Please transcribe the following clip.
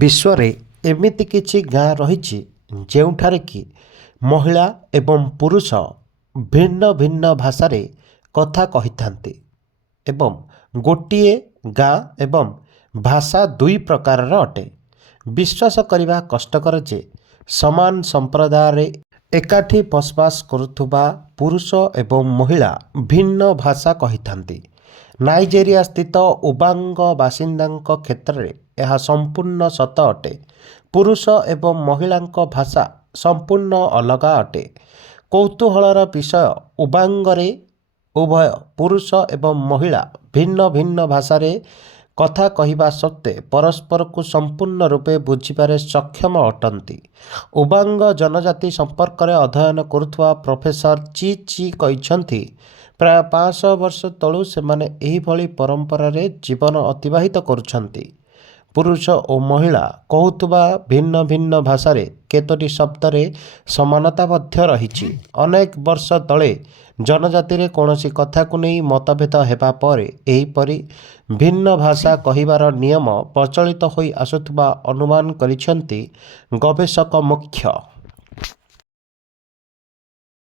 ବିଶ୍ୱରେ ଏମିତି କିଛି ଗାଁ ରହିଛି ଯେଉଁଠାରେ କି ମହିଳା ଏବଂ ପୁରୁଷ ଭିନ୍ନ ଭିନ୍ନ ଭାଷାରେ କଥା କହିଥାନ୍ତି ଏବଂ ଗୋଟିଏ ଗାଁ ଏବଂ ଭାଷା ଦୁଇ ପ୍ରକାରର ଅଟେ। ବିଶ୍ୱାସ କରିବା କଷ୍ଟକର ଯେ ସମାନ ସମ୍ପ୍ରଦାୟରେ ଏକାଠି ବସବାସ କରୁଥିବା ପୁରୁଷ ଏବଂ ମହିଳା ଭିନ୍ନ ଭାଷା କହିଥାନ୍ତି। ନାଇଜେରିଆ ସ୍ଥିତ ଉବାଙ୍ଗ ବାସିନ୍ଦାଙ୍କ କ୍ଷେତ୍ରରେ ଏହା ସମ୍ପୂର୍ଣ୍ଣ ସତ ଅଟେ। ପୁରୁଷ ଏବଂ ମହିଳାଙ୍କ ଭାଷା ସମ୍ପୂର୍ଣ୍ଣ ଅଲଗା ଅଟେ। କୌତୂହଳର ବିଷୟ, ଉବାଙ୍ଗରେ ଉଭୟ ପୁରୁଷ ଏବଂ ମହିଳା ଭିନ୍ନ ଭିନ୍ନ ଭାଷାରେ କଥା କହିବା ସତ୍ତ୍ୱେ ପରସ୍ପରକୁ ସମ୍ପୂର୍ଣ୍ଣ ରୂପେ ବୁଝିବାରେ ସକ୍ଷମ ଅଟନ୍ତି। ଉବାଙ୍ଗ ଜନଜାତି ସମ୍ପର୍କରେ ଅଧ୍ୟୟନ କରୁଥିବା ପ୍ରଫେସର ଚି ଚି କହିଛନ୍ତି, ପ୍ରାୟ 500 ବର୍ଷ ତଳୁ ସେମାନେ ଏହିଭଳି ପରମ୍ପରାରେ ଜୀବନ ଅତିବାହିତ କରୁଛନ୍ତି। ପୁରୁଷ ଓ ମହିଳା କହୁଥିବା ଭିନ୍ନ ଭିନ୍ନ ଭାଷାରେ କେତୋଟି ଶବ୍ଦରେ ସମାନତା ମଧ୍ୟ ରହିଛି। ଅନେକ ବର୍ଷ ତଳେ ଜନଜାତିରେ କୌଣସି କଥାକୁ ନେଇ ମତଭେଦ ହେବା ପରେ ଏହିପରି ଭିନ୍ନ ଭାଷା କହିବାର ନିୟମ ପ୍ରଚଳିତ ହୋଇ ଆସୁଥିବା ଅନୁମାନ କରିଛନ୍ତି ଗବେଷକ ମୁଖ୍ୟ।